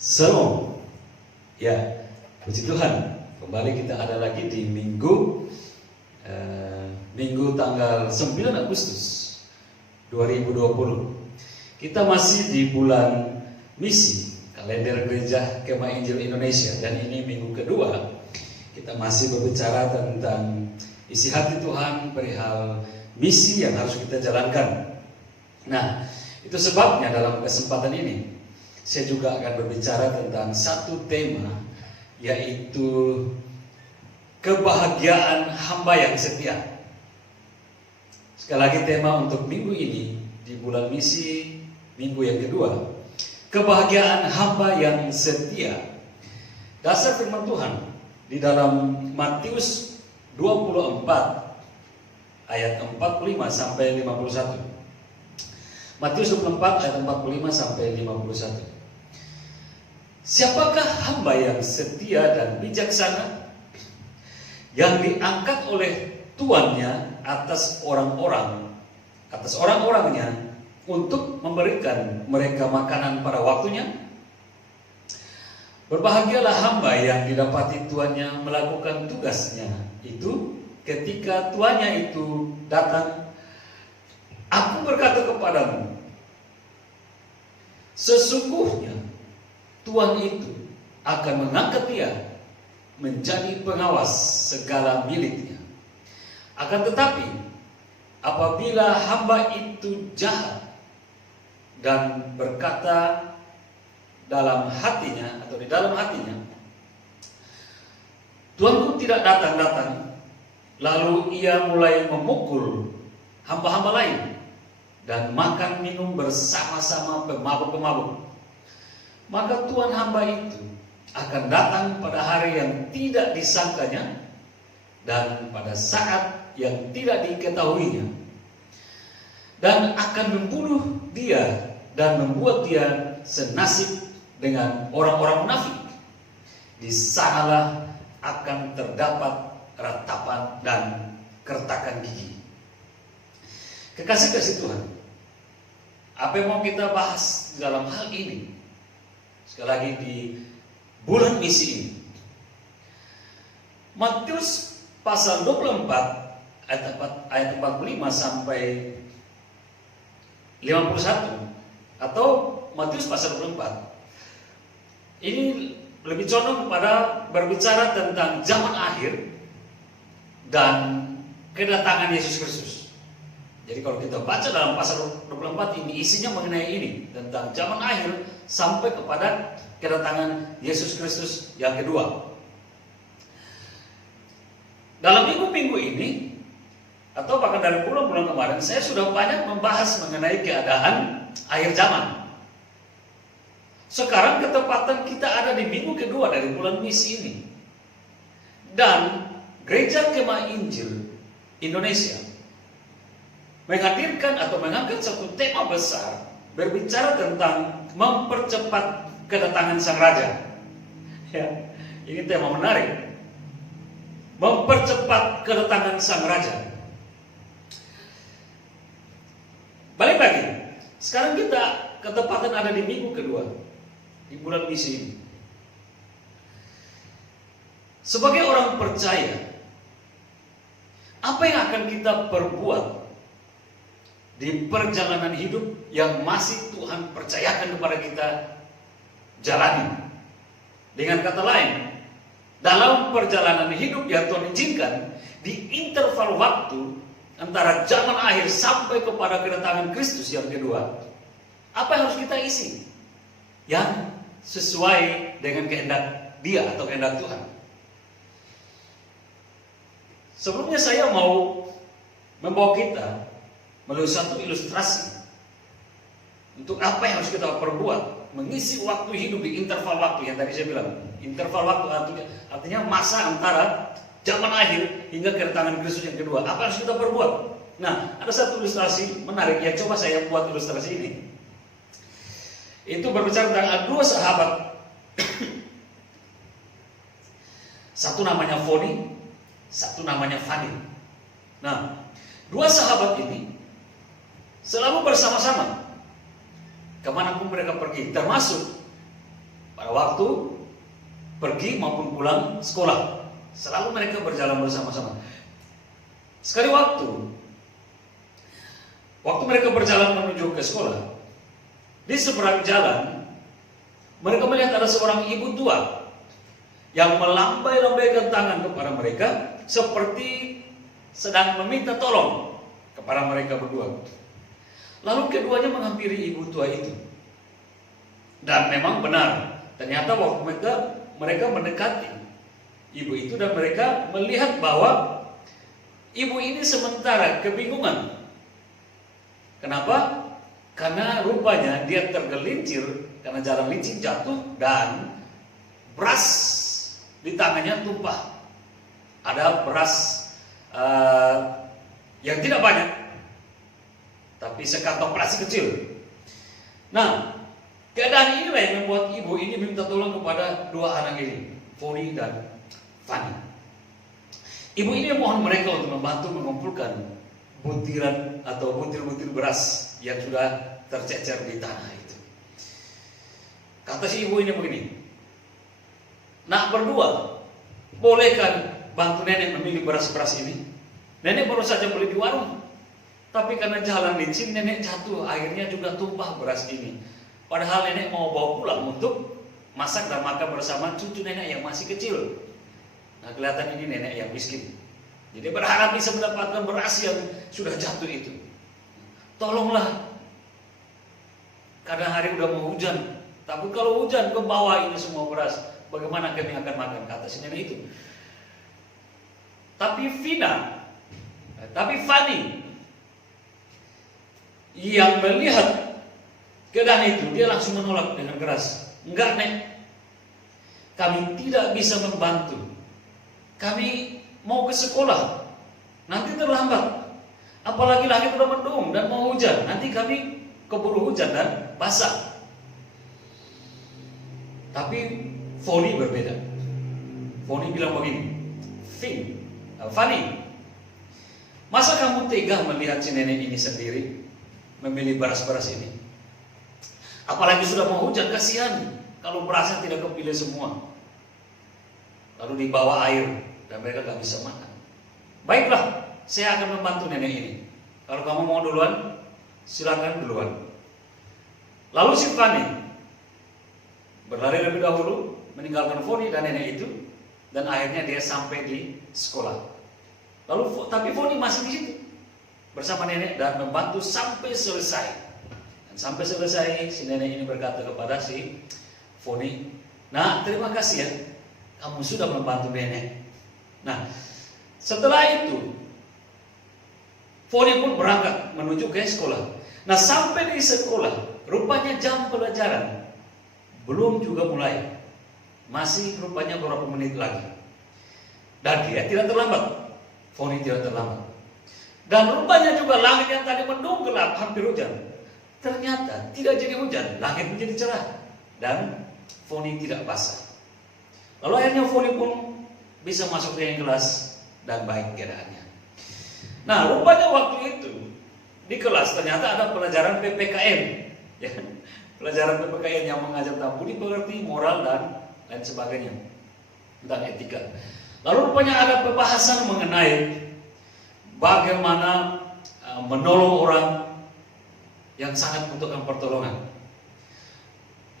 Shalom. Ya, puji Tuhan. Kembali kita ada lagi di Minggu tanggal 9 Agustus 2020. Kita masih di bulan misi kalender Gereja Kemah Injil Indonesia, dan ini minggu kedua. Kita masih berbicara tentang isi hati Tuhan perihal misi yang harus kita jalankan. Nah, itu sebabnya dalam kesempatan ini saya juga akan berbicara tentang satu tema, yaitu kebahagiaan hamba yang setia. Sekali lagi tema untuk minggu ini di bulan misi minggu yang kedua, kebahagiaan hamba yang setia. Dasar firman Tuhan di dalam Matius 24 ayat 45 sampai 51. Matius 24 ayat 45 sampai 51. Siapakah hamba yang setia dan bijaksana, yang diangkat oleh tuannya atas orang-orangnya untuk memberikan mereka makanan pada waktunya? Berbahagialah hamba yang didapati tuannya melakukan tugasnya itu ketika tuannya itu datang. Aku berkata kepadamu, sesungguhnya Tuhan itu akan mengangkat dia menjadi pengawas segala miliknya. Akan tetapi, apabila hamba itu jahat dan berkata dalam hatinya atau di dalam hatinya, Tuanku tidak datang-datang, lalu ia mulai memukul hamba-hamba lain dan makan minum bersama-sama pemabuk-pemabuk, maka Tuhan hamba itu akan datang pada hari yang tidak disangkanya dan pada saat yang tidak diketahuinya, dan akan membunuh dia dan membuat dia senasib dengan orang-orang munafik. Di sanalah akan terdapat ratapan dan kertakan gigi. Kekasih-kasih Tuhan, apa yang mau kita bahas dalam hal ini? Sekali lagi di bulan misi ini, Matius pasal 24 ayat 45 sampai 51, atau Matius pasal 24 ini lebih condong kepada berbicara tentang zaman akhir dan kedatangan Yesus Kristus. Jadi kalau kita baca dalam pasal 24 ini, isinya mengenai ini, tentang zaman akhir sampai kepada kedatangan Yesus Kristus yang kedua. Dalam minggu-minggu ini, atau bahkan dari bulan-bulan kemarin, saya sudah banyak membahas mengenai keadaan akhir zaman. Sekarang ketepatan kita ada di minggu kedua dari bulan misi ini. Dan Gereja Kemah Injil Indonesia menghadirkan atau mengangkat satu tema besar, berbicara tentang mempercepat kedatangan Sang Raja. Ya, ini tema menarik. Mempercepat kedatangan Sang Raja. Balik lagi. Sekarang kita ketepatan ada di minggu kedua di bulan misi ini. Sebagai orang percaya, apa yang akan kita perbuat di perjalanan hidup yang masih Tuhan percayakan kepada kita jalani? Dengan kata lain, dalam perjalanan hidup yang Tuhan izinkan, di interval waktu antara zaman akhir sampai kepada kedatangan Kristus yang kedua, apa yang harus kita isi yang sesuai dengan kehendak Dia atau kehendak Tuhan? Sebelumnya saya mau membawa kita melalui satu ilustrasi untuk apa yang harus kita perbuat mengisi waktu hidup di interval waktu yang tadi saya bilang. Interval waktu artinya masa antara zaman akhir hingga kedatangan Kristus yang kedua. Apa yang harus kita perbuat? Nah, ada satu ilustrasi menarik yang coba saya buat ilustrasi ini. Itu berbicara tentang dua sahabat. Satu namanya Foni, satu namanya Fani. Nah, dua sahabat ini selalu bersama-sama kemanapun mereka pergi, termasuk pada waktu pergi maupun pulang sekolah. Selalu mereka berjalan bersama-sama. Sekali waktu mereka berjalan menuju ke sekolah, di seberang jalan mereka melihat ada seorang ibu tua yang melambai-lambaikan tangan kepada mereka seperti sedang meminta tolong kepada mereka berdua. Lalu keduanya menghampiri ibu tua itu. Dan memang benar, ternyata waktu mereka mendekati ibu itu dan mereka melihat bahwa ibu ini sementara kebingungan. Kenapa? Karena rupanya dia tergelincir karena jalan licin jatuh dan beras di tangannya tumpah. Ada beras yang tidak banyak, tapi sekantong plastik kecil. Nah, keadaan inilah yang membuat ibu ini minta tolong kepada dua anak ini, Foni dan Fanny. Ibu ini mohon mereka untuk membantu mengumpulkan butiran atau butir-butir beras yang sudah tercecer di tanah itu. Kata si ibu ini begini, "Nak berdua, bolehkan bantu nenek memilih beras-beras ini? Nenek baru saja beli di warung, tapi karena jalan licin nenek jatuh, akhirnya juga tumpah beras ini. Padahal nenek mau bawa pulang untuk masak dan makan bersama cucu nenek yang masih kecil. Nah, kelihatan ini nenek yang miskin. Jadi berharap bisa mendapatkan beras yang sudah jatuh itu. Tolonglah, karena hari udah mau hujan. Tapi kalau hujan ke bawah ini semua beras, bagaimana kami akan makan?" Kata si nenek itu. Tapi Fanny yang melihat keadaan itu, dia langsung menolak dengan keras. "Enggak, Nek, kami tidak bisa membantu. Kami mau ke sekolah, nanti terlambat. Apalagi langit sudah mendung dan mau hujan, nanti kami keburu hujan dan basah." Tapi Foni berbeda. Foni bilang begini, "Fanny, masa kamu tega melihat si nenek ini sendiri memilih beras-beras ini? Apalagi sudah mau hujan, kasihan kalau berasnya tidak kepilih semua. Lalu dibawa air dan mereka gak bisa makan. Baiklah, saya akan membantu nenek ini. Kalau kamu mau duluan, silakan duluan." Lalu si Fanny berlari lebih dahulu, meninggalkan Foni dan nenek itu, dan akhirnya dia sampai di sekolah. Tapi Foni masih di situ bersama nenek dan membantu sampai selesai. Dan sampai selesai, si nenek ini berkata kepada si Foni, "Nah, terima kasih ya, kamu sudah membantu nenek." Nah, setelah itu Foni pun berangkat menuju ke sekolah. Nah, sampai di sekolah, rupanya jam pelajaran belum juga mulai. Masih rupanya beberapa menit lagi. Dan dia tidak terlambat. Foni tidak terlambat. Dan rupanya juga langit yang tadi mendung gelap hampir hujan, ternyata tidak jadi hujan, langit menjadi cerah dan Foni tidak basah. Lalu akhirnya Foni pun bisa masuk ke kelas dan baik keadaannya. Nah, rupanya waktu itu di kelas ternyata ada pelajaran PPKN, ya, pelajaran PPKN yang mengajar tentang budi pekerti, moral dan lain sebagainya, dan etika. Lalu rupanya ada pembahasan mengenai bagaimana menolong orang yang sangat membutuhkan pertolongan.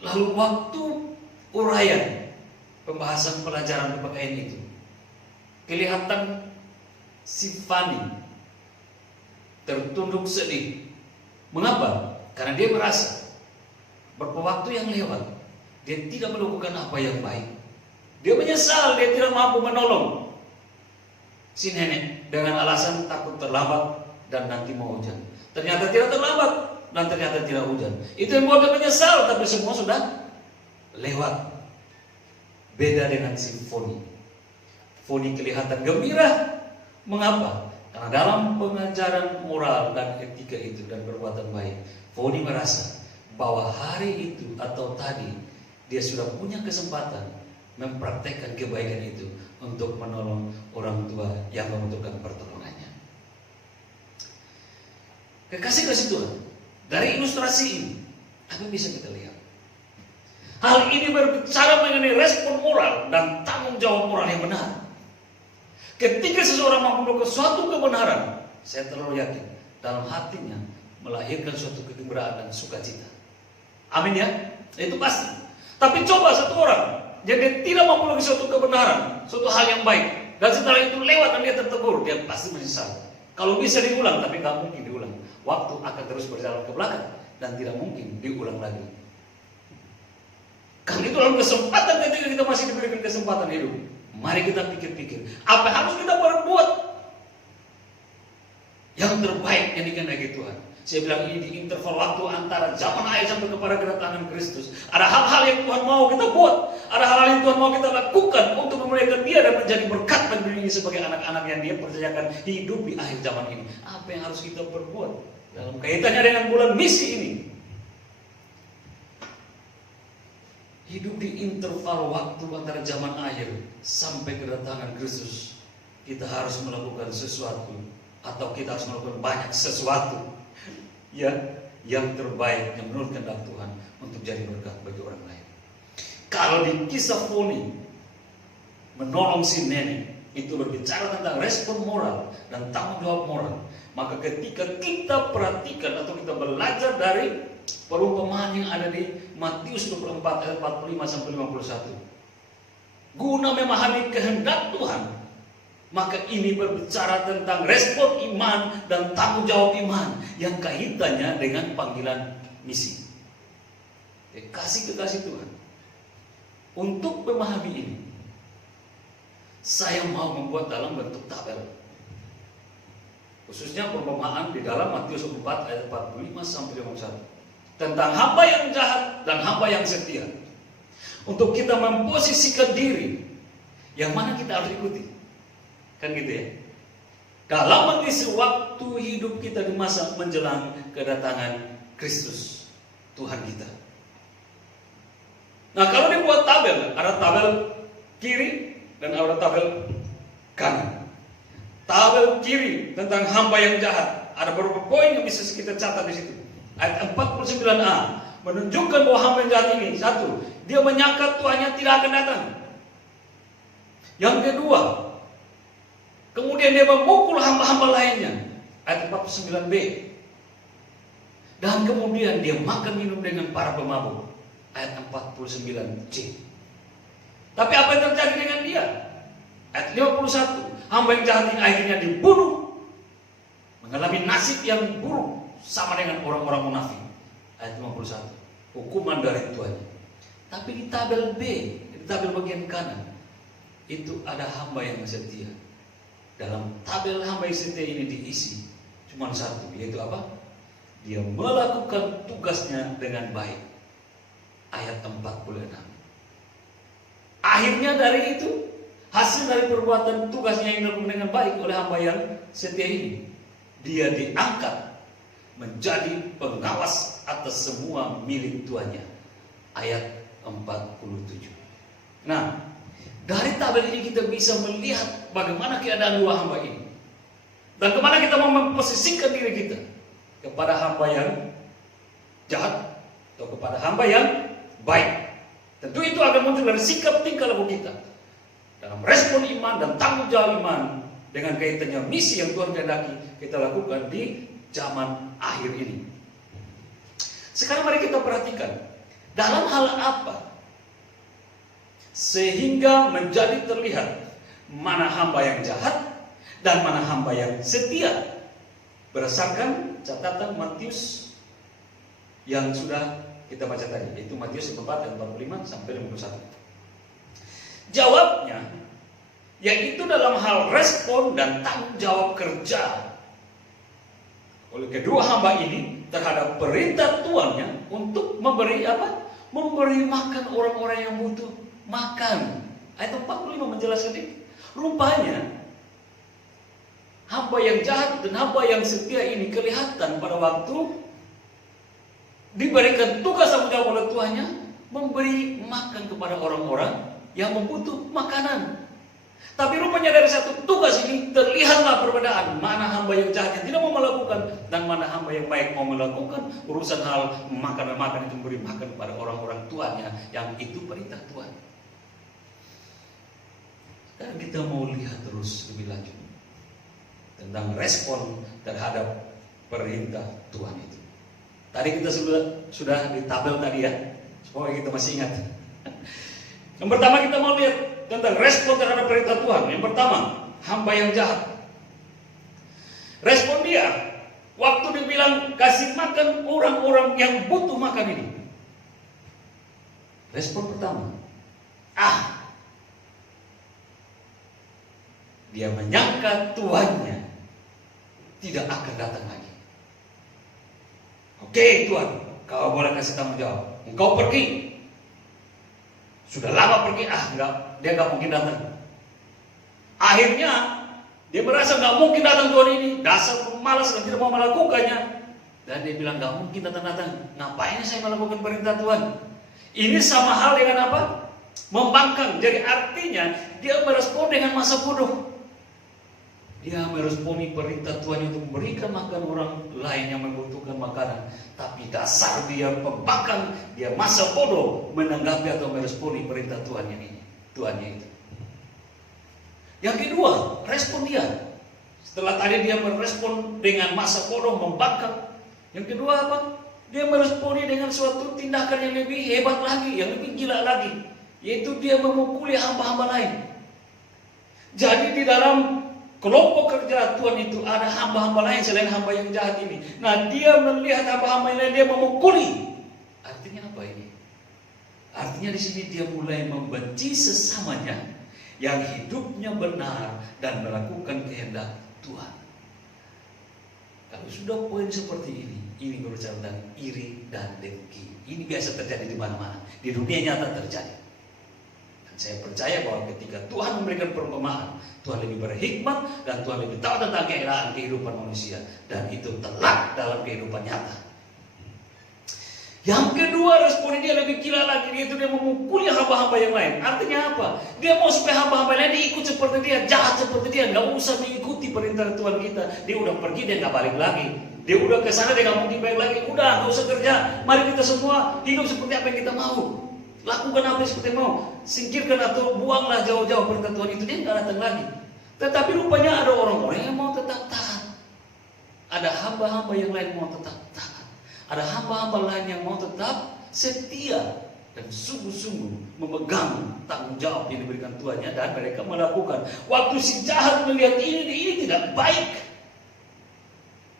Lalu waktu uraian pembahasan pelajaran PPKN itu, kelihatan si Fanny tertunduk sedih. Mengapa? Karena dia merasa beberapa waktu yang lewat dia tidak melakukan apa yang baik. Dia menyesal dia tidak mampu menolong si nenek dengan alasan takut terlambat dan nanti mau hujan. Ternyata tidak terlambat dan ternyata tidak hujan. Itu yang membuat dia menyesal, tapi semua sudah lewat. Beda dengan si Foni. Foni kelihatan gembira. Mengapa? Karena dalam pengajaran moral dan etika itu dan perbuatan baik, Foni merasa bahwa hari itu atau tadi dia sudah punya kesempatan mempraktekkan kebaikan itu untuk menolong orang tua yang membutuhkan pertolongannya. Kekasih-kasih Tuhan, dari ilustrasi ini apa yang bisa kita lihat? Hal ini berbicara mengenai respon moral dan tanggung jawab moral yang benar. Ketika seseorang mampu melakukan suatu kebenaran, saya terlalu yakin dalam hatinya melahirkan suatu kegembiraan dan sukacita. Amin ya, itu pasti. Tapi coba satu orang jadi tidak mampu melakukan suatu kebenaran, suatu hal yang baik, dan setelah itu lewat dan dia tertegur, dia pasti menyesal. Kalau bisa diulang, tapi nggak mungkin diulang. Waktu akan terus berjalan ke belakang dan tidak mungkin diulang lagi. Karena itu dalam kesempatan ketika kita masih diberikan kesempatan hidup, mari kita pikir-pikir apa yang harus kita perbuat yang terbaik yang dikehendaki Tuhan. Saya bilang ini di interval waktu antara zaman akhir sampai kepada kedatangan Kristus. Ada hal-hal yang Tuhan mau kita buat, ada hal-hal yang Tuhan mau kita lakukan untuk memuliakan Dia dan menjadi berkat bagi diri ini sebagai anak-anak yang Dia percayakan hidup di akhir zaman ini. Apa yang harus kita perbuat dalam kaitannya dengan bulan misi ini? Hidup di interval waktu antara zaman akhir sampai kedatangan Kristus, kita harus melakukan sesuatu atau kita harus melakukan banyak sesuatu ya yang terbaik yang menurut kehendak Tuhan untuk jadi berkat bagi orang lain. Kalau di kisah Foni menolong si nenek itu berbicara tentang respon moral dan tanggung jawab moral, maka ketika kita perhatikan atau kita belajar dari perumpamaan yang ada di Matius 24 ayat 45 sampai 51, guna memahami kehendak Tuhan, maka ini berbicara tentang respon iman dan tanggung jawab iman yang kaitannya dengan panggilan misi. Kekasih-kekasih Tuhan, untuk memahami ini, saya mau membuat dalam bentuk tabel. Khususnya perumpamaan di dalam Matius 4 ayat 45 sampai 51. Tentang hamba yang jahat dan hamba yang setia. Untuk kita memposisikan diri, yang mana kita harus ikuti. Kan gitu ya. Dalam mengisi waktu hidup kita di masa menjelang kedatangan Kristus Tuhan kita. Nah, kalau dibuat tabel, ada tabel kiri dan ada tabel kanan. Tabel kiri tentang hamba yang jahat, ada beberapa poin yang bisa kita catat di situ. Ayat 49a menunjukkan bahwa hamba yang jahat ini, satu, dia menyangka Tuhannya tidak akan datang. Yang kedua, kemudian dia memukul hamba-hamba lainnya. Ayat 49b. Dan kemudian dia makan minum dengan para pemabuk. Ayat 49c. Tapi apa yang terjadi dengan dia? Ayat 51. Hamba yang jahat ini akhirnya dibunuh, mengalami nasib yang buruk sama dengan orang-orang munafik. Ayat 51. Hukuman dari Tuhan. Tapi di tabel B, di tabel bagian kanan, itu ada hamba yang setia. Dalam tabel hamba yang setia ini diisi cuma satu, yaitu apa? Dia melakukan tugasnya dengan baik. Ayat 46. Akhirnya dari itu, hasil dari perbuatan tugasnya yang dilakukan dengan baik oleh hamba yang setia ini, dia diangkat menjadi pengawas atas semua milik tuannya. Ayat 47. Nah, dari tabel ini kita bisa melihat bagaimana keadaan dua hamba ini. Dan kemana kita mau memposisikan diri kita. Kepada hamba yang jahat atau kepada hamba yang baik. Tentu itu akan muncul dari sikap tingkah laku kita. Dalam respon iman dan tanggung jawab iman dengan kaitannya misi yang Tuhan kehendaki kita lakukan di zaman akhir ini. Sekarang mari kita perhatikan dalam hal apa sehingga menjadi terlihat mana hamba yang jahat dan mana hamba yang setia berdasarkan catatan Matius yang sudah kita baca tadi, yaitu Matius 4 ayat 45 sampai 51. Jawabnya yaitu dalam hal respon dan tanggung jawab kerja oleh kedua hamba ini terhadap perintah tuannya untuk memberi apa? Memberi makan orang-orang yang butuh makan. Ayat 45 menjelaskan ini. Rupanya hamba yang jahat dan hamba yang setia ini kelihatan pada waktu diberikan tugas tanggung jawab oleh tuannya memberi makan kepada orang-orang yang membutuh makanan. Tapi rupanya dari satu tugas ini terlihatlah perbedaan. Mana hamba yang jahat yang tidak mau melakukan, dan mana hamba yang baik mau melakukan urusan hal makan dan makan itu, memberi makan kepada orang-orang tuanya, yang itu perintah Tuhan. Dan kita mau lihat terus lebih lanjut tentang respon terhadap perintah Tuhan itu. Tadi kita sudah di tabel tadi ya, supaya kita masih ingat. Yang pertama kita mau lihat tentang respon terhadap perintah Tuhan. Yang pertama, hamba yang jahat. Respon dia waktu dibilang kasih makan orang-orang yang butuh makan ini. Respon pertama, dia menyangka tuannya tidak akan datang lagi. Oke Tuhan, kau boleh kasih tanggung jawab. Engkau pergi. Sudah lama pergi, dia nggak mungkin datang. Akhirnya dia merasa nggak mungkin datang Tuhan ini, dasar malas dan tidak mau melakukannya. Dan dia bilang nggak mungkin datang. Ngapain saya melakukan perintah Tuhan? Ini sama hal dengan apa? Membangkang. Jadi artinya dia merespon dengan masa bodoh. Dia meresponi perintah Tuhan untuk memberikan makan orang lain yang membutuhkan makanan. Tapi dasar dia pembangkang, dia masa bodoh menanggapi atau meresponi perintah Tuhannya itu. Yang kedua, respon dia. Setelah tadi dia merespon dengan masa bodoh, membangkang. Yang kedua apa? Dia meresponi dengan suatu tindakan yang lebih hebat lagi, yang lebih gila lagi. Yaitu dia memukuli hamba-hamba lain. Jadi di dalam kelompok kerja Tuhan itu ada hamba-hamba lain selain hamba yang jahat ini. Nah, dia melihat hamba-hamba lain, dia memukuli. Artinya apa ini? Artinya di sini dia mulai membenci sesamanya yang hidupnya benar dan melakukan kehendak Tuhan. Kalau sudah poin seperti ini berbicara tentang iri dan dengki. Ini biasa terjadi di mana-mana. Di dunia nyata terjadi. Saya percaya bahwa ketika Tuhan memberikan perumpamaan, Tuhan lebih berhikmat dan Tuhan lebih tahu tentang keadaan kehidupan manusia, dan itu telak dalam kehidupan nyata. Yang kedua, responnya dia lebih gila lagi, yaitu dia memukuli hamba-hamba yang lain. Artinya apa? Dia mau supaya hamba-hamba lain diikut seperti dia, jahat seperti dia, nggak usah mengikuti perintah Tuhan kita. Dia udah pergi, dia nggak balik lagi. Dia udah ke sana, dia nggak mungkin balik lagi. Udah, nggak usah kerja. Mari kita semua hidup seperti apa yang kita mau. Lakukan apa yang seperti mau. Singkirkan atau buanglah jauh-jauh perintah Tuhan itu. Dia nggak datang lagi. Tetapi rupanya ada orang-orang yang mau tetap taat. Ada hamba-hamba yang lain mau tetap taat. Ada hamba-hamba lain yang mau tetap setia dan sungguh-sungguh memegang tanggung jawab yang diberikan Tuhannya, dan mereka melakukan. Waktu si jahat melihat ini tidak baik,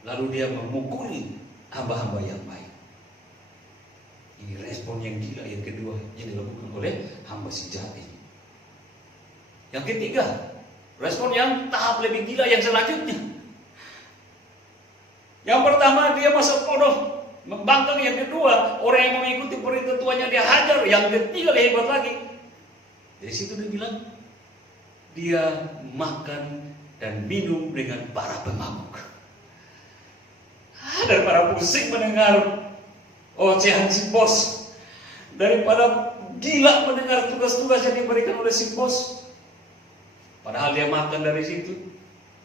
lalu dia memukuli hamba-hamba yang baik. Ini respon yang gila yang kedua yang dilakukan oleh hamba si jahat ini. Yang ketiga, respon yang tahap lebih gila yang selanjutnya. Yang pertama, dia masa bodoh, membangkang. Yang kedua, orang yang mengikuti perintah Tuhannya dia hajar. Yang ketiga lebih hebat lagi. Dari situ dia bilang, dia makan dan minum dengan para pemabuk. Daripada pusing mendengar ocehan si bos, daripada gila mendengar tugas-tugas yang diberikan oleh si bos. Padahal dia makan dari situ,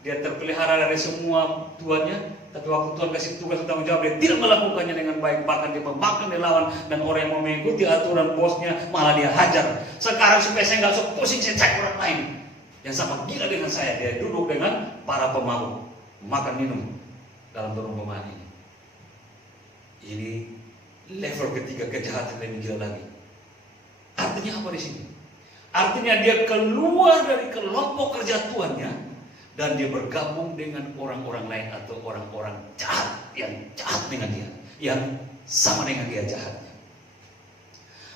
dia terpelihara dari semua tuannya. Tapi waktu Tuhan kasih tugas tanggung jawab, dia tidak melakukannya dengan baik. Bahkan dia memakan, dia lawan, dan orang yang mau mengikuti aturan bosnya malah dia hajar. Sekarang supaya saya nggak sok pusing, saya cek orang lain yang sama gila dengan saya. Dia duduk dengan para pemabuk, makan minum dalam perumpamaan ini. Ini level ketiga kejahatan yang gila lagi. Artinya apa di sini? Artinya dia keluar dari kelompok kerja Tuhannya dan dia bergabung dengan orang-orang lain atau orang-orang jahat yang jahat dengan dia, yang sama dengan dia jahatnya.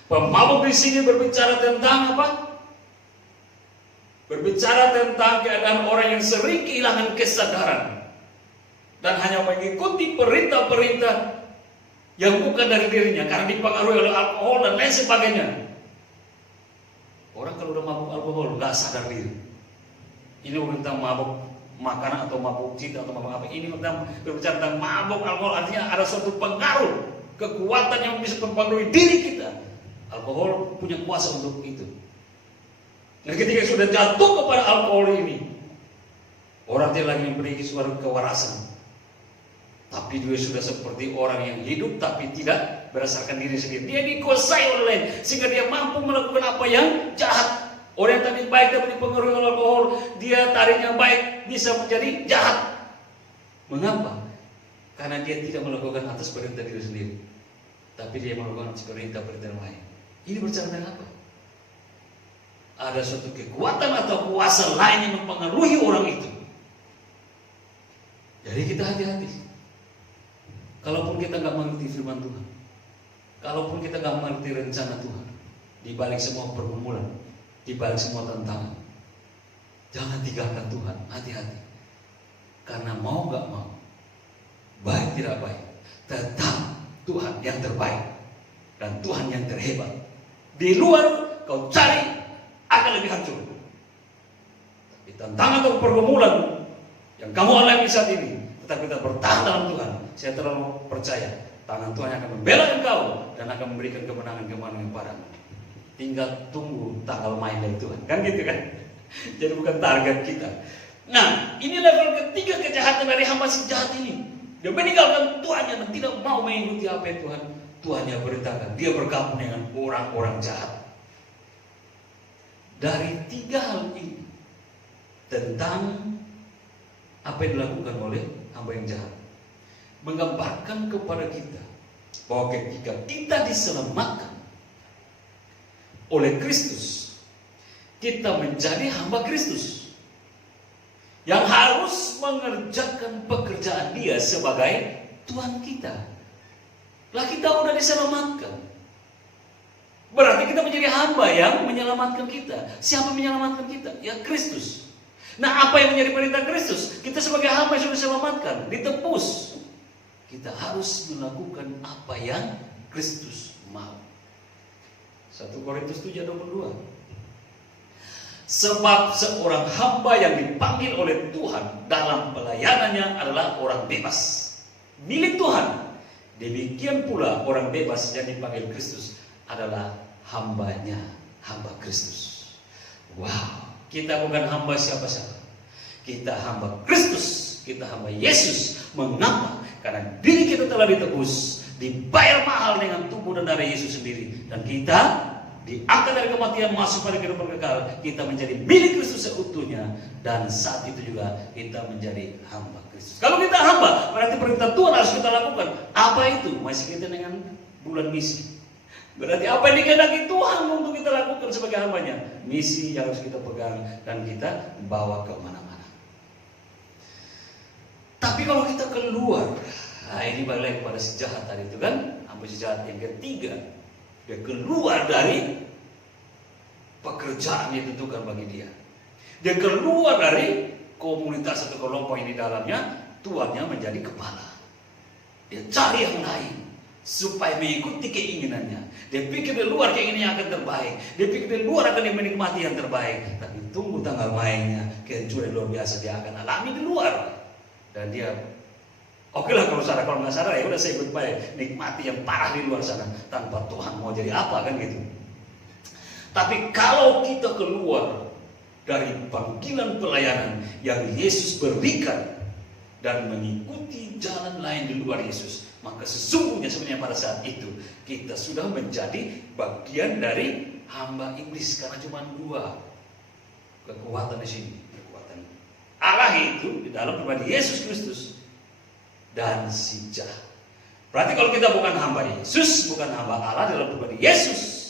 Pemabuk di sini berbicara tentang apa? Berbicara tentang keadaan orang yang sering kehilangan kesadaran dan hanya mengikuti perintah-perintah yang bukan dari dirinya karena dipengaruhi oleh alkohol dan lain sebagainya. Orang kalau udah mabuk alkohol nggak sadar diri. Ini bukan tentang mabuk makanan atau mabuk cinta atau mabuk apa. Ini berbicara tentang mabuk alkohol, artinya ada suatu pengaruh, kekuatan yang bisa mempengaruhi diri kita. Alkohol punya kuasa untuk itu. Dan ketika sudah jatuh kepada alkohol ini, orang tidak lagi memiliki suatu kewarasan, tapi dia sudah seperti orang yang hidup tapi tidak berdasarkan diri sendiri. Dia dikuasai oleh lain sehingga dia mampu melakukan apa yang jahat. Orang yang tadi baik dapat dipengaruhi oleh alkohol, dia tadinya baik bisa menjadi jahat. Mengapa? Karena dia tidak melakukan atas perintah diri sendiri, tapi dia melakukan atas perintah lain. Ini bercerita tentang apa? Ada suatu kekuatan atau kuasa lain yang mempengaruhi orang itu. Jadi kita hati-hati. Kalaupun kita nggak mengerti firman Tuhan, kalaupun kita nggak mengerti rencana Tuhan, di balik semua pergumulan, di balik semua tantangan, jangan tinggalkan Tuhan. Hati-hati. Karena mau nggak mau, baik tidak baik, tetap Tuhan yang terbaik dan Tuhan yang terhebat. Di luar kau cari akan lebih hancur. Tapi tantangan atau pergumulan yang kamu alami saat ini, tetap kita bertahan dalam Tuhan. Saya terlalu percaya tangan Tuhan yang akan membela engkau dan akan memberikan kemenangan padamu. Tinggal tunggu tanggal main dari Tuhan, kan gitu kan? Jadi bukan target kita. Nah, ini level ketiga kejahatan dari hamba si jahat ini. Dia meninggalkan Tuhannya dan tidak mau mengikuti apa yang Tuhannya beritakan. Dia bergabung dengan orang-orang jahat. Dari tiga hal ini tentang apa yang dilakukan oleh hamba yang jahat, menggambarkan kepada kita bahwa ketika kita diselamatkan oleh Kristus, kita menjadi hamba Kristus yang harus mengerjakan pekerjaan Dia sebagai Tuhan kita. Lah kita udah diselamatkan, berarti kita menjadi hamba yang menyelamatkan kita. Siapa menyelamatkan kita? Ya Kristus. Nah, apa yang menjadi perintah Kristus? Kita sebagai hamba yang sudah diselamatkan, ditebus, kita harus melakukan apa yang Kristus mau. 1 Korintus 7:22. Sebab seorang hamba yang dipanggil oleh Tuhan dalam pelayanannya adalah orang bebas, milik Tuhan. Demikian pula orang bebas yang dipanggil Kristus adalah hambanya, hamba Kristus. Wow, kita bukan hamba siapa-siapa. Kita hamba Kristus, kita hamba Yesus. Mengapa? Karena diri kita telah ditebus, dibayar mahal dengan tubuh dan darah Yesus sendiri, dan kita diangkat dari kematian masuk pada kehidupan kekal. Kita menjadi milik Kristus seutuhnya, dan saat itu juga kita menjadi hamba Kristus. Kalau kita hamba, berarti perintah Tuhan harus kita lakukan. Apa itu? Masih kita dengan bulan misi. Berarti apa yang dikehendaki Tuhan untuk kita lakukan sebagai hambanya, misi yang harus kita pegang dan kita bawa kemana-mana. Tapi kalau kita keluar, nah ini balik kepada si jahat tadi itu kan, hamba si jahat yang ketiga. Dia keluar dari pekerjaan yang ditentukan bagi dia. Dia keluar dari komunitas atau kelompok yang di dalamnya tuannya menjadi kepala. Dia cari yang lain supaya mengikuti keinginannya. Dia pikir di luar keinginannya akan terbaik. Dia pikir di luar akan menikmati yang terbaik. Tapi tunggu tanggal mainnya, kejuaraan luar biasa dia akan alami di luar. Dan dia, oke lah kalau nggak sadar ya udah saya goodbye, nikmati yang parah di luar sana tanpa Tuhan mau jadi apa kan gitu. Tapi kalau kita keluar dari panggilan pelayanan yang Yesus berikan dan mengikuti jalan lain di luar Yesus, maka sesungguhnya sebenarnya pada saat itu kita sudah menjadi bagian dari hamba iblis, karena cuma dua kekuatan di sini. Allah itu di dalam pribadi Yesus Kristus dan si jahat. Berarti kalau kita bukan hamba Yesus, bukan hamba Allah dalam pribadi Yesus,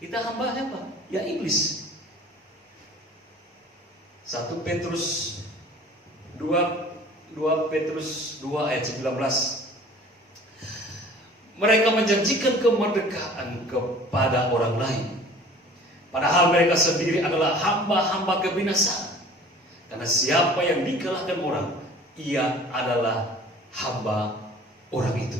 kita hamba apa? Ya iblis. 1 Petrus 2 Petrus 2 ayat 19. Mereka menjanjikan kemerdekaan kepada orang lain, padahal mereka sendiri adalah hamba-hamba kebinasaan. Karena siapa yang dikalahkan orang, ia adalah hamba orang itu.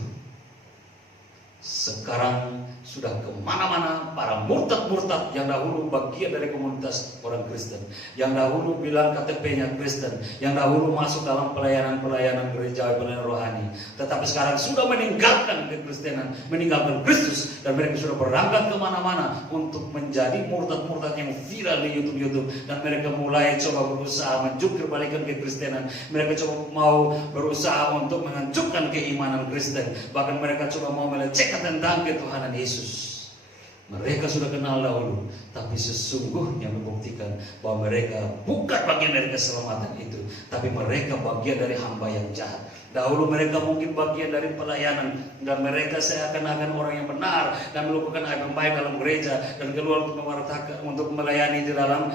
Sekarang sudah kemana-mana para murtad-murtad yang dahulu bagian dari komunitas orang Kristen, yang dahulu bilang KTP-nya Kristen, yang dahulu masuk dalam pelayanan-pelayanan gereja, pelayanan rohani, tetapi sekarang sudah meninggalkan kekristenan, meninggalkan Kristus, dan mereka sudah berangkat kemana-mana untuk menjadi murtad-murtad yang viral di YouTube, dan mereka mulai coba berusaha menjungkir balikan kekristenan. Mereka coba mau berusaha untuk menghancurkan keimanan Kristen, bahkan mereka coba mau melecehkan tentang ketuhanan Yesus. Mereka sudah kenal dahulu, tapi sesungguhnya membuktikan bahwa mereka bukan bagian dari keselamatan itu, tapi mereka bagian dari hamba yang jahat. Dahulu mereka mungkin bagian dari pelayanan, dan mereka seakan-akan orang yang benar dan melakukan hal yang baik dalam gereja, dan keluar untuk mewartakan, untuk melayani di dalam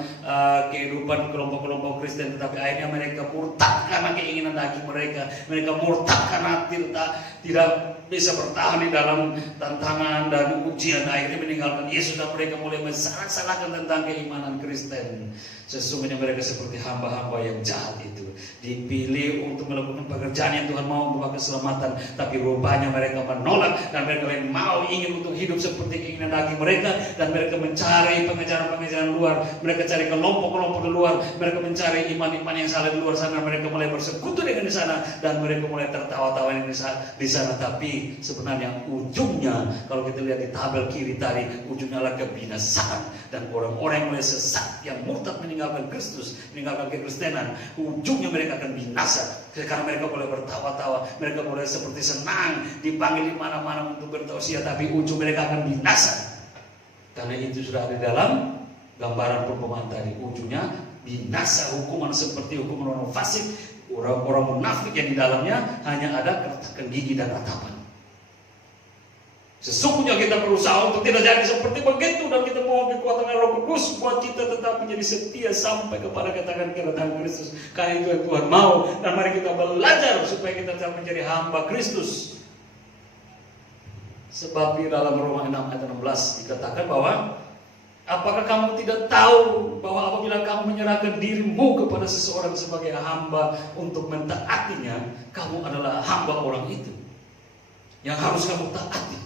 kehidupan kelompok-kelompok Kristen. Tetapi akhirnya mereka murtad karena keinginan daging mereka. Mereka murtad karena tidak bisa bertahan di dalam tantangan dan ujian. Akhirnya meninggalkan Yesus, dan mereka mulai mensalah-salahkan tentang keimanan Kristen. Sesungguhnya mereka seperti hamba-hamba yang jahat itu, dipilih untuk melakukan pekerjaan yang Tuhan mau membawa keselamatan, tapi rupanya mereka menolak, dan mereka ingin untuk hidup seperti keinginan daging mereka, dan mereka mencari pengejaran-pengejaran luar, mereka cari kelompok-kelompok di luar, mereka mencari iman-iman yang salah di luar sana, mereka mulai bersekutu dengan di sana, dan mereka mulai tertawa-tawa di sana. Tapi sebenarnya ujungnya, kalau kita lihat di tabel kiri tadi, ujungnya adalah kebinasaan, dan orang-orang yang mulai sesat, yang murtad meninggalkan Kristus, meninggalkan kekristenan, ujungnya mereka akan binasa. Karena mereka mulai bertawa-tawa, mereka mulai seperti senang dipanggil di mana-mana untuk bertausiah, tapi ujung mereka akan binasa. Karena itu sudah ada dalam gambaran perumpamaan tadi, ujungnya binasa, hukuman seperti hukuman orang fasik, orang-orang munafik yang di dalamnya hanya ada keretakan gigi dan ratapan. Sesungguhnya kita berusaha untuk tidak jadi seperti begitu, dan kita mohon kekuatan Roh Kudus buat kita tetap menjadi setia sampai kepada kedatangan Kristus. Karena itu yang Tuhan mau, dan mari kita belajar supaya kita tetap menjadi hamba Kristus. Sebab di dalam Roma 6 ayat 16 dikatakan bahwa apakah kamu tidak tahu bahwa apabila kamu menyerahkan dirimu kepada seseorang sebagai hamba untuk mentaatinya, kamu adalah hamba orang itu yang harus kamu taati,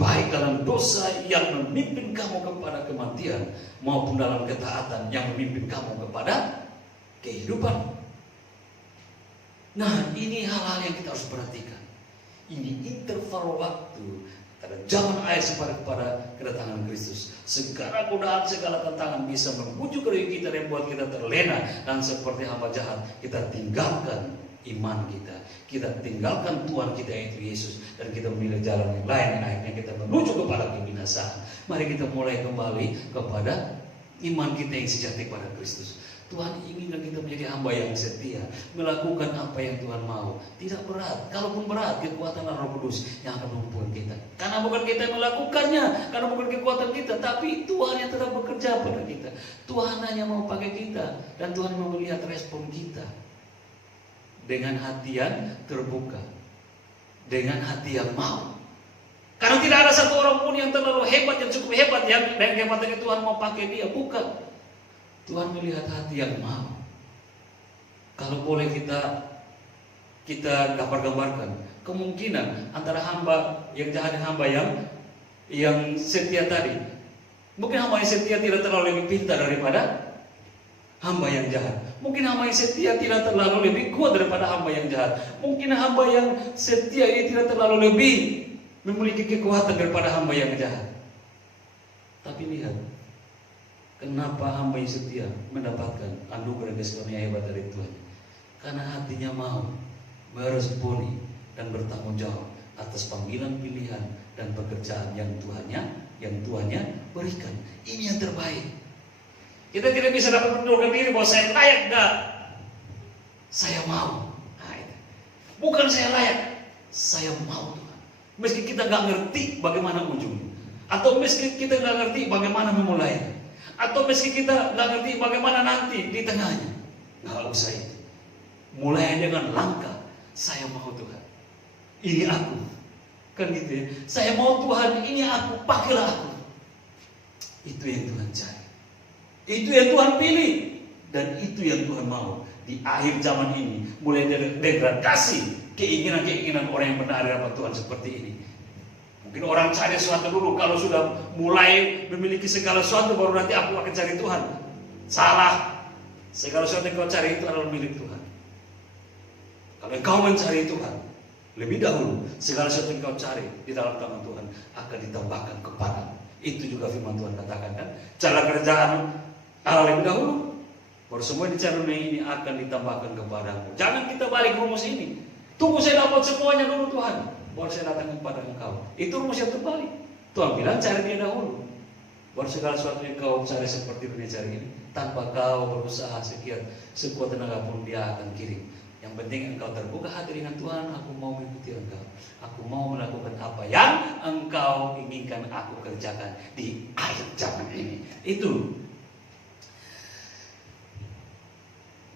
baik dalam dosa yang memimpin kamu kepada kematian, maupun dalam ketaatan yang memimpin kamu kepada kehidupan. Nah, ini hal-hal yang kita harus perhatikan. Ini interval waktu antara zaman ayat sampai kepada kedatangan Kristus. Segala godaan, segala tantangan bisa membujuk diri kita dan membuat kita terlena, dan seperti hamba jahat kita tinggalkan iman kita, kita tinggalkan Tuhan kita yaitu Yesus, dan kita memilih jalan yang lain yang akhirnya kita menuju kepada kebinasaan. Mari kita mulai kembali kepada iman kita yang sejati pada Kristus. Tuhan inginkan kita menjadi hamba yang setia, melakukan apa yang Tuhan mau. Tidak berat, kalaupun berat, kekuatan Roh Kudus yang akan memupuk kita. Karena bukan kita yang melakukannya, karena bukan kekuatan kita, tapi Tuhan yang tetap bekerja pada kita. Tuhan hanya mau pakai kita, dan Tuhan mau melihat respon kita dengan hati yang terbuka, dengan hati yang mau. Karena tidak ada satu orang pun yang terlalu hebat, yang cukup hebat, yang dengan kehebatannya Tuhan mau pakai dia, bukan. Tuhan melihat hati yang mau. Kalau boleh kita gambar-gambarkan kemungkinan antara hamba yang jahat dan hamba yang setia tadi. Mungkin hamba yang setia tidak terlalu lebih pintar daripada hamba yang jahat. Mungkin hamba yang setia tidak terlalu lebih kuat daripada hamba yang jahat. Mungkin hamba yang setia ini tidak terlalu lebih memiliki kekuatan daripada hamba yang jahat. Tapi lihat, kenapa hamba yang setia mendapatkan anugerah kasih karunia hebat dari Tuhan? Karena hatinya mau meresponi dan bertanggung jawab atas panggilan, pilihan, dan pekerjaan yang Tuhannya berikan. Ini yang terbaik. Kita tidak bisa dapat menundukkan diri bahwa saya layak, enggak. Saya mau. Nah, itu. Bukan saya layak, saya mau Tuhan. Meski kita nggak ngerti bagaimana ujungnya, atau meski kita nggak ngerti bagaimana memulainya, atau meski kita nggak ngerti bagaimana nanti di tengahnya, nggak usah itu. Mulai dengan langkah, saya mau Tuhan, ini aku, kan gitu ya. Saya mau Tuhan, ini aku, pakailah aku. Itu yang Tuhan cari, itu yang Tuhan pilih, dan itu yang Tuhan mau. Di akhir zaman ini, mulai dari degradasi keinginan-keinginan orang yang benar di hadapan Tuhan seperti ini, Mungkin orang cari sesuatu dulu, kalau sudah mulai memiliki segala sesuatu baru nanti aku akan cari Tuhan. Salah. Segala sesuatu yang kau cari itu adalah milik Tuhan. Kalau engkau mencari Tuhan, lebih dahulu segala sesuatu yang kau cari di dalam tangan Tuhan akan ditambahkan kepadamu. Itu juga firman Tuhan katakan kan. Cara kerjaan Allah lebih dahulu, baru semua yang dicari dunia ini akan ditambahkan kepadamu. Jangan kita balik rumus ini. Tunggu saya dapat semuanya dulu Tuhan, baru saya datang kepada engkau. Itu rumus yang terbalik. Tuhan bilang cari dia dahulu, baru segala sesuatu yang kau cari seperti dunia cari ini, tanpa kau berusaha sekian sekuat tenaga pun dia akan kirim. Yang penting engkau terbuka hati dengan Tuhan. Aku mau mengikuti engkau, aku mau melakukan apa yang engkau inginkan aku kerjakan di akhir zaman ini. Itu.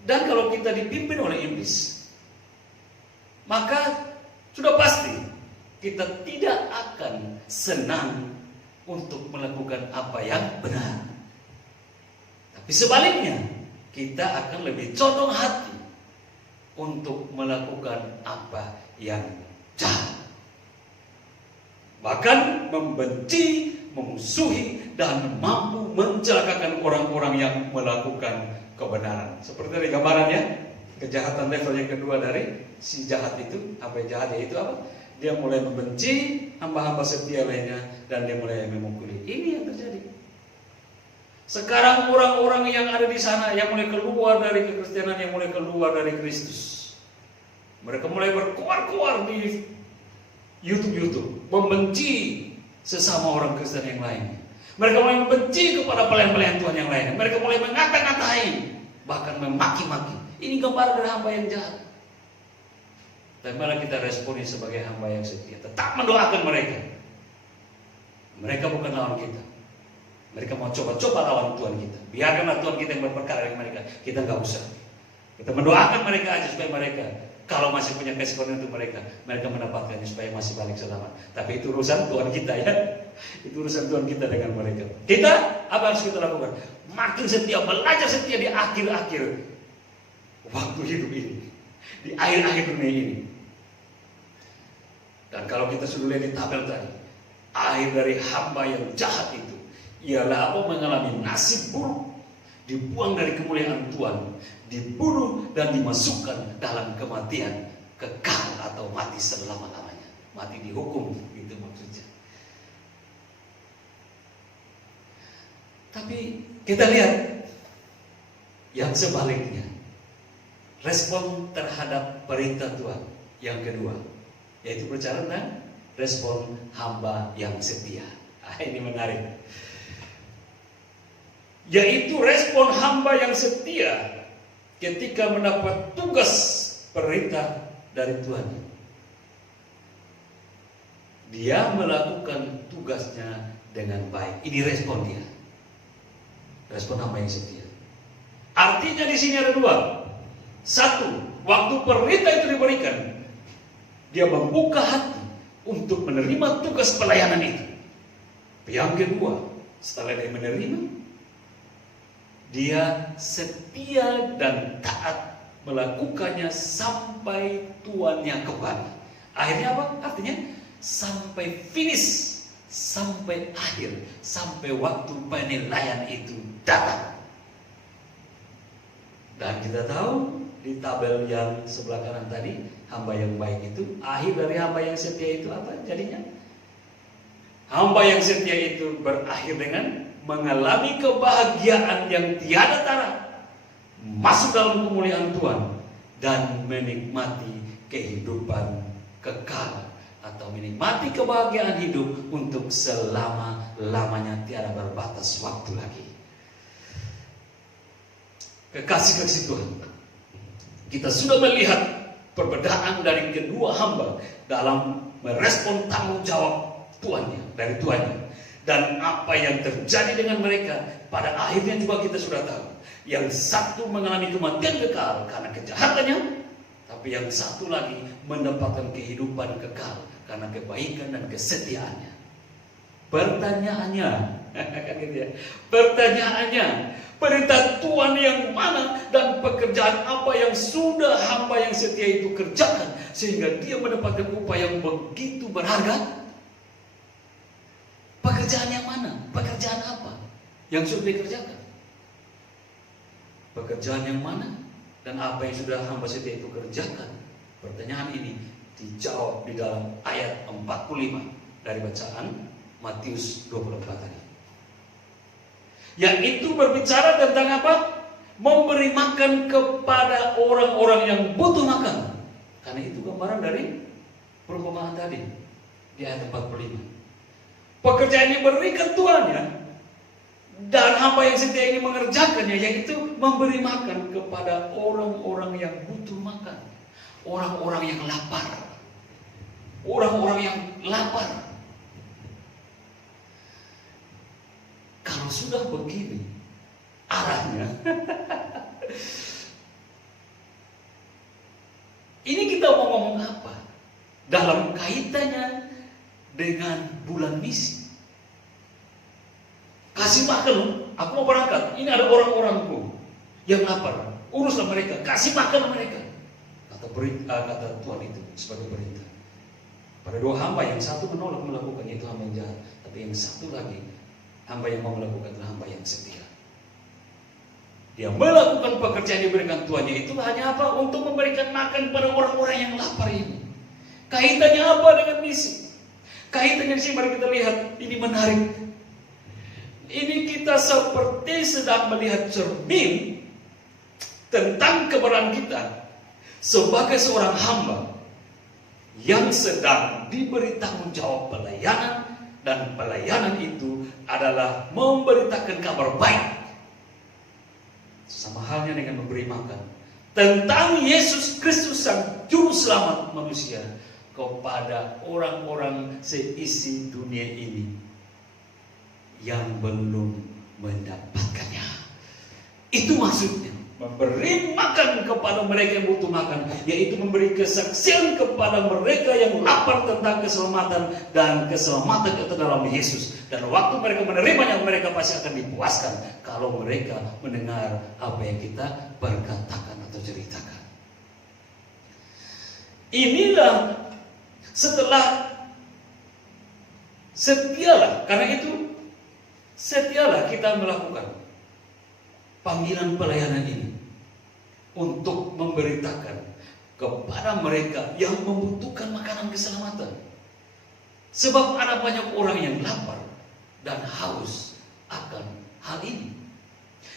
Dan kalau kita dipimpin oleh iblis, maka sudah pasti kita tidak akan senang untuk melakukan apa yang benar. Tapi sebaliknya, kita akan lebih condong hati untuk melakukan apa yang jahat. Bahkan membenci, memusuhi, dan mampu mencelakakan orang-orang yang melakukan kebenaran. Seperti dari gambarannya, kejahatan level yang kedua dari si jahat itu. Apa yang jahat yaitu apa? Dia mulai membenci hamba-hamba setia lainnya dan dia mulai memukuli. Ini yang terjadi. Sekarang orang-orang yang ada di sana yang mulai keluar dari kekristenan, yang mulai keluar dari Kristus, mereka mulai berkuar-kuar di YouTube, membenci sesama orang Kristen yang lain. Mereka mulai membenci kepada pelayan-pelayan Tuhan yang lain. Mereka mulai mengata-ngatain, bahkan memaki-maki. Ini gambar dari hamba yang jahat. Dan malah kita responi sebagai hamba yang setia, tetap mendoakan mereka. Mereka bukan lawan kita. Mereka mau coba-coba lawan Tuhan kita. Biarkanlah Tuhan kita yang berperkara dengan mereka. Kita nggak usah. Kita mendoakan mereka aja supaya mereka, kalau masih punya kasih karunia untuk mereka mendapatkannya supaya masih balik selamat. Tapi itu urusan Tuhan kita ya. Itu urusan Tuhan kita dengan mereka. Kita, apa harus kita lakukan? Makin setia, belajar setia di akhir-akhir waktu hidup ini, di akhir-akhir dunia ini. Dan kalau kita sudah lihat di tabel tadi, akhir dari hamba yang jahat itu ialah apa? Mengalami nasib buruk, dibuang dari kemuliaan Tuhan, dibunuh dan dimasukkan dalam kematian kekal atau mati selama-lamanya. Mati dihukum, itu maksudnya. Tapi kita lihat yang sebaliknya, respon terhadap perintah Tuhan yang kedua, yaitu berbicara tentang respon hamba yang setia. Ini menarik. Yaitu respon hamba yang setia ketika mendapat tugas perintah dari Tuhan. Dia melakukan tugasnya dengan baik. Ini respon dia. Respon hamba yang setia. Artinya di sini ada dua. Satu, waktu perintah itu diberikan, dia membuka hati untuk menerima tugas pelayanan itu. Yang kedua, setelah dia menerima, dia setia dan taat melakukannya sampai tuannya kembali. Akhirnya apa? Artinya sampai finish, sampai akhir, sampai waktu penilaian itu datang. Dan kita tahu di tabel yang sebelah kanan tadi, hamba yang baik itu, akhir dari hamba yang setia itu apa jadinya? Hamba yang setia itu berakhir dengan mengalami kebahagiaan yang tiada tara, masuk dalam kemuliaan Tuhan, dan menikmati kehidupan kekal atau menikmati kebahagiaan hidup untuk selama-lamanya, tiada berbatas waktu lagi. Kekasih-kasih Tuhan, kita sudah melihat perbedaan dari kedua hamba dalam merespon tanggung jawab tuannya, dari tuannya. Dan apa yang terjadi dengan mereka pada akhirnya juga kita sudah tahu. Yang satu mengalami kematian kekal karena kejahatannya, tapi yang satu lagi mendapatkan kehidupan kekal karena kebaikan dan kesetiaannya. Pertanyaannya, kan gitu ya. Pertanyaannya, perintah Tuhan yang mana dan pekerjaan apa yang sudah hamba yang setia itu kerjakan sehingga dia mendapatkan upah yang begitu berharga? Pekerjaan yang mana? Pekerjaan apa yang sudah dikerjakan? Pekerjaan yang mana dan apa yang sudah hamba setia itu kerjakan? Pertanyaan ini dijawab di dalam ayat 45 dari bacaan Matius 24 tadi. Yaitu berbicara tentang apa? Memberi makan kepada orang-orang yang butuh makan. Karena itu gambaran dari perumpamaan tadi di ayat 45. Pekerjaan yang diberikan Tuhannya dan hamba yang setia ini mengerjakannya, yaitu memberi makan kepada orang-orang yang butuh makan, orang-orang yang lapar, orang-orang yang lapar. Kalau sudah begini arahnya, ini kita mau ngomong apa? Dalam kaitannya dengan bulan misi. Kasih makan, aku mau berangkat. Ini ada orang-orangku yang lapar. Uruslah mereka, kasih makan mereka. Kata Tuhan itu sebagai perintah. Pada dua hamba, yang satu menolak melakukan, itu hamba yang jahat. Tapi yang satu lagi, hamba yang mau melakukan adalah hamba yang setia. Dia melakukan pekerjaan yang diberikan Tuhannya itu hanya apa? Untuk memberikan makan pada orang-orang yang lapar ini. Kaitannya apa dengan misi? Kaitannya sih, mari kita lihat. Ini menarik. Ini kita seperti sedang melihat cermin tentang keberadaan kita sebagai seorang hamba yang sedang diberi tanggung jawab pelayanan, dan pelayanan itu adalah memberitakan kabar baik. Sama halnya dengan memberi makan tentang Yesus Kristus sang juru selamat manusia kepada orang-orang seisi dunia ini yang belum mendapatkannya. Itu maksudnya, memberi makan kepada mereka yang butuh makan, yaitu memberi kesaksian kepada mereka yang lapar tentang keselamatan dan keselamatan itu dalam Yesus. Dan waktu mereka menerimanya, mereka pasti akan dipuaskan kalau mereka mendengar apa yang kita perkatakan atau ceritakan. Inilah setelah setialah, karena itu setialah kita melakukan panggilan pelayanan ini untuk memberitakan kepada mereka yang membutuhkan makanan keselamatan. Sebab ada banyak orang yang lapar dan haus akan hal ini.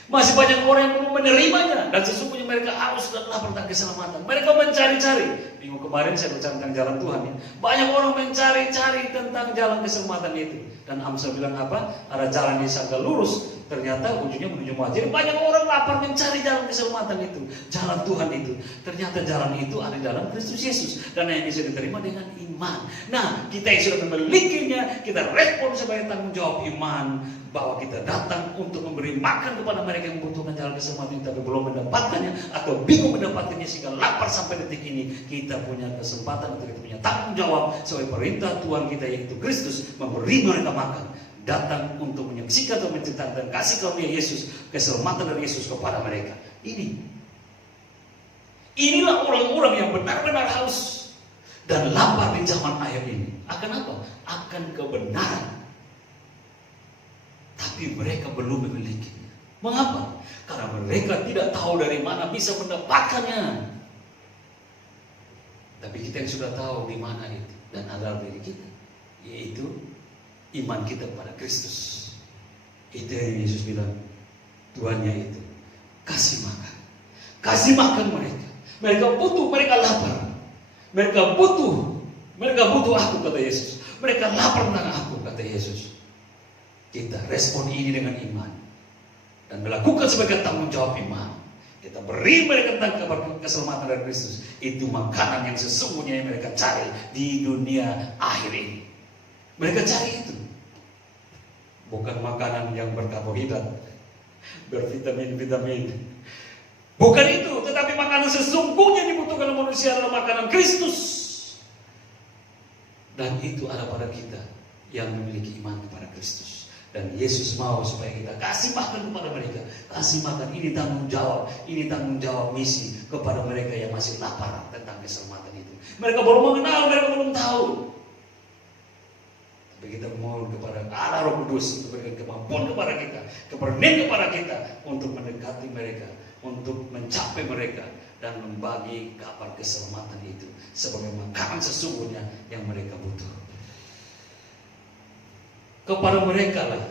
Masih banyak orang yang belum menerimanya, dan sesungguhnya mereka haus dan lapar tentang keselamatan. Mereka mencari-cari. Minggu kemarin saya bicara tentang jalan Tuhan ya. Banyak orang mencari-cari tentang jalan keselamatan itu. Dan Amsal bilang apa? Ada jalan yang sangat lurus, ternyata ujungnya menuju maut. Jadi banyak orang lapar mencari jalan keselamatan itu, jalan Tuhan itu. Ternyata jalan itu ada di dalam Kristus Yesus, dan yang bisa diterima dengan iman. Nah, kita yang sudah memilikinya, kita respon sebagai tanggung jawab iman, bahwa kita datang untuk memberi makan kepada mereka yang membutuhkan jalan keselamatan, tapi belum mendapatkannya atau bingung mendapatkannya sehingga lapar sampai detik ini. Kita punya kesempatan atau kita punya tanggung jawab sebagai perintah Tuhan kita, yaitu Kristus, memberi mereka makan. Datang untuk menyaksikan atau menceritakan kasih karunia Yesus, keselamatan dari Yesus kepada mereka. Inilah orang-orang yang benar-benar haus dan lapar di zaman akhir ini. Akan apa? Akan kebenaran. Tapi mereka belum memilikinya. Mengapa? Karena mereka tidak tahu dari mana bisa mendapatkannya. Tapi kita yang sudah tahu di mana itu dan ada diri kita, yaitu iman kita pada Kristus. Itu yang Yesus bilang, Tuhannya itu kasih makan. Kasih makan mereka. Mereka butuh, mereka lapar. Mereka butuh aku, kata Yesus. Mereka lapar tentang aku, kata Yesus. Kita respon ini dengan iman dan melakukan sebagai tanggung jawab iman. Kita beri mereka tentang keselamatan dari Kristus. Itu makanan yang sesungguhnya yang mereka cari di dunia akhir ini. Mereka cari itu. Bukan makanan yang berkarbohidrat, bervitamin-vitamin. Bukan itu, tetapi makanan sesungguhnya dibutuhkan oleh manusia adalah makanan Kristus. Dan itu ada pada kita yang memiliki iman kepada Kristus. Dan Yesus mau supaya kita kasih makan kepada mereka. Kasih makan, ini tanggung jawab misi kepada mereka yang masih lapar tentang keselamatan itu. Mereka belum mengenal, mereka belum tahu. Tapi kita mohon kepada Allah Roh Kudus untuk berikan kemampuan kepada kita, keberanian kepada kita untuk mendekati mereka, untuk mencapai mereka dan membagi kabar keselamatan itu sebagai makanan sesungguhnya yang mereka butuh. Kepada mereka lah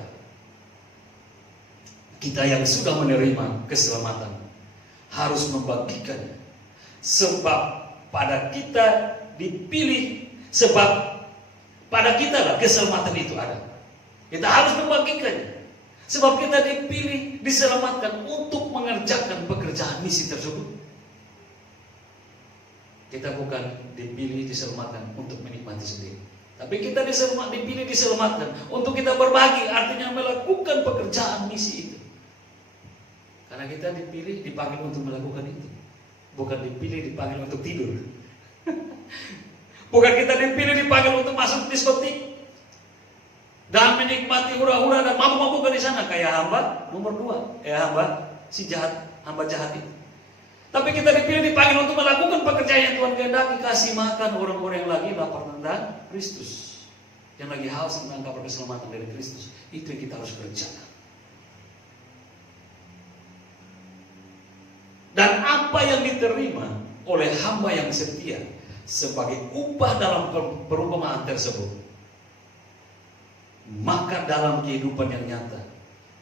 kita yang sudah menerima keselamatan harus membagikannya, sebab pada kita dipilih, sebab pada kita lah keselamatan itu ada. Kita harus membagikannya, sebab kita dipilih, diselamatkan untuk mengerjakan pekerjaan misi tersebut. Kita bukan dipilih, diselamatkan untuk menikmati sendiri, tapi kita dipilih, diselamatkan untuk kita berbagi, artinya melakukan pekerjaan misi itu. Karena kita dipilih, dipanggil untuk melakukan itu. Bukan dipilih, dipanggil untuk tidur. Bukan kita dipilih, dipanggil untuk masuk diskotik dan menikmati hura-hura dan mabuk-mabukan di sana kayak hamba nomor 2, hamba si jahat, hamba jahat itu. Tapi kita dipilih, dipanggil untuk melakukan pekerjaan yang Tuhan kehendaki, kasih makan orang-orang yang lagi lapar tentang Kristus, yang lagi haus tentang kabar keselamatan dari Kristus. Itu yang kita harus kerjakan. Dan apa yang diterima oleh hamba yang setia sebagai upah dalam perumpamaan tersebut, maka dalam kehidupan yang nyata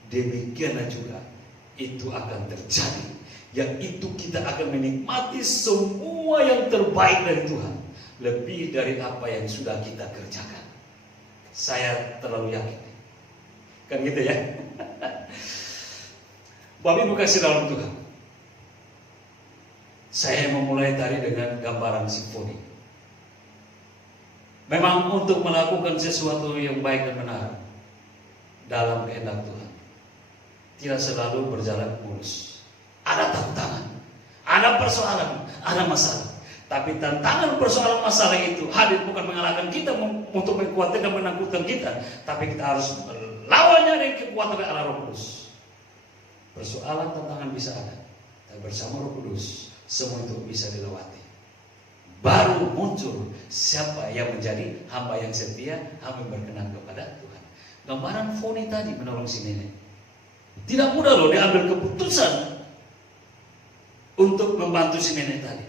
demikianlah juga itu akan terjadi, yaitu kita akan menikmati semua yang terbaik dari Tuhan, lebih dari apa yang sudah kita kerjakan. Saya terlalu yakin, kan gitu ya. Bapak Ibu kasih dalam Tuhan, saya memulai tadi dengan gambaran simfoni. Memang untuk melakukan sesuatu yang baik dan benar dalam kehendak Tuhan tidak selalu berjalan mulus. Ada tantangan, ada persoalan, ada masalah. Tapi tantangan, persoalan, masalah itu hadir bukan mengalahkan kita untuk mengkuatkan dan menakutkan kita, tapi kita harus melawannya dengan kekuatan Allah Roh Kudus. Persoalan, tantangan bisa ada, tapi bersama Roh Kudus semua itu bisa dilewati. Baru muncul siapa yang menjadi hamba yang setia, hamba yang berkenan kepada Tuhan. Gambaran Foni tadi menolong si nenek. Tidak mudah loh diambil keputusan untuk membantu si nenek tadi.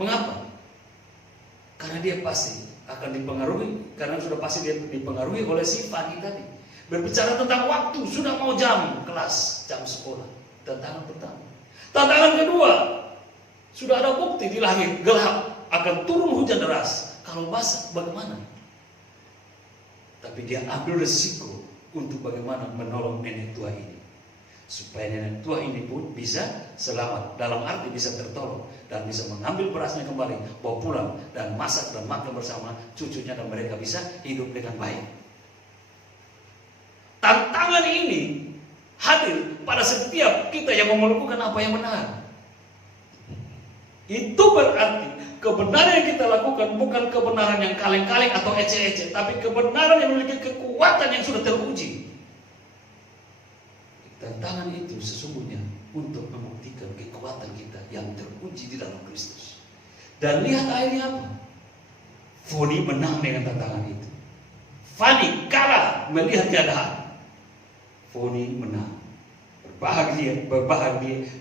Mengapa? Karena dia pasti akan dipengaruhi, karena sudah pasti dia dipengaruhi oleh si Fani tadi. Berbicara tentang waktu, sudah mau jam kelas, jam sekolah. Tantangan pertama. Tantangan kedua, sudah ada bukti di langit gelap akan turun hujan deras. Kalau basah bagaimana? Tapi dia ambil resiko untuk bagaimana menolong nenek tua ini, supaya nenek tua ini pun bisa selamat, dalam arti bisa tertolong dan bisa mengambil berasnya kembali, bawa pulang dan masak dan makan bersama cucunya, dan mereka bisa hidup dengan baik. Tantangan ini hadir pada setiap kita yang mau melakukan apa yang benar. Itu berarti kebenaran yang kita lakukan bukan kebenaran yang kaleng-kaleng atau ece-ece, tapi kebenaran yang memiliki kekuatan yang sudah teruji. Tantangan itu sesungguhnya untuk membuktikan kekuatan kita yang teruji di dalam Kristus. Dan lihat akhirnya apa? Foni menang dengan tantangan itu. Fani kalah melihat keadaan. Foni menang.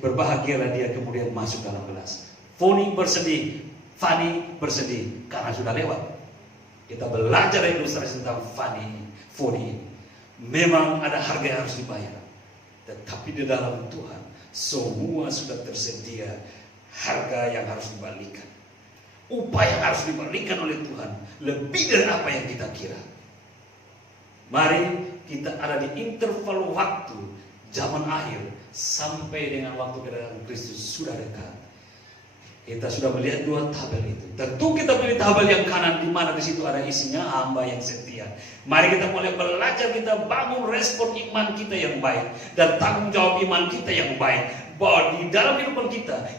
Berbahagialah dia kemudian masuk dalam kelas. Foni bersedih, Fani bersedih karena sudah lewat. Kita belajar ilustrasi tentang Foni ini. Memang ada harga yang harus dibayar, tetapi di dalam Tuhan semua sudah tersedia harga yang harus dibalikan. Upah yang harus dibalikan oleh Tuhan lebih dari apa yang kita kira. Mari kita ada di interval waktu zaman akhir sampai dengan waktu kedatangan Kristus sudah dekat. Kita sudah melihat dua tabel itu. Tentu kita pilih tabel yang kanan, di mana di situ ada isinya hamba yang setia. Mari kita mulai belajar, kita bangun respon iman kita yang baik dan tanggung jawab iman kita yang baik. Bahwa di dalam kehidupan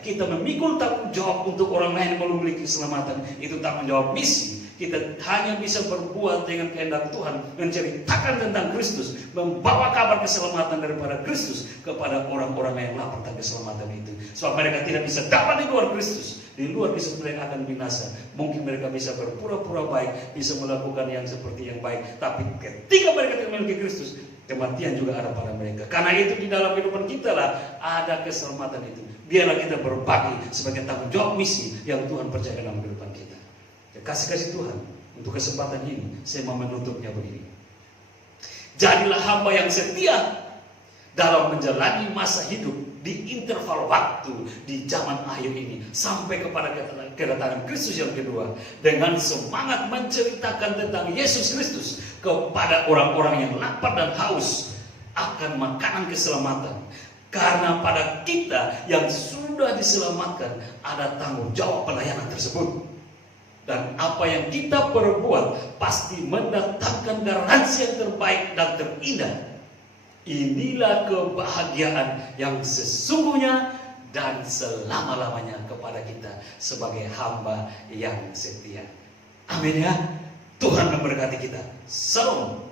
kita memikul tanggung jawab untuk orang lain yang belum memiliki keselamatan. Itu tanggung jawab misi Kita hanya bisa berbuat dengan kehendak Tuhan, menceritakan tentang Kristus, membawa kabar keselamatan daripada Kristus kepada orang-orang yang lapar tentang keselamatan itu. Sebab mereka tidak bisa dapat di luar Kristus. Di luar Kristus mereka akan binasa. Mungkin mereka bisa berpura-pura baik, bisa melakukan yang seperti yang baik, tapi ketika mereka tidak memiliki Kristus, kematian juga ada pada mereka. Karena itu di dalam kehidupan kita lah ada keselamatan itu. Biarlah kita berbagi sebagai tanggung jawab misi yang Tuhan percayakan dalam kehidupan kita. Kasih Tuhan untuk kesempatan ini, saya mau menutupnya begini. Jadilah hamba yang setia dalam menjalani masa hidup di interval waktu di zaman akhir ini sampai kepada kedatangan Kristus yang kedua, dengan semangat menceritakan tentang Yesus Kristus kepada orang-orang yang lapar dan haus akan makanan keselamatan. Karena pada kita yang sudah diselamatkan ada tanggung jawab pelayanan tersebut. Dan apa yang kita perbuat pasti mendatangkan garansi yang terbaik dan terindah. Inilah kebahagiaan yang sesungguhnya dan selama-lamanya kepada kita sebagai hamba yang setia. Amin ya. Tuhan memberkati kita. Salam.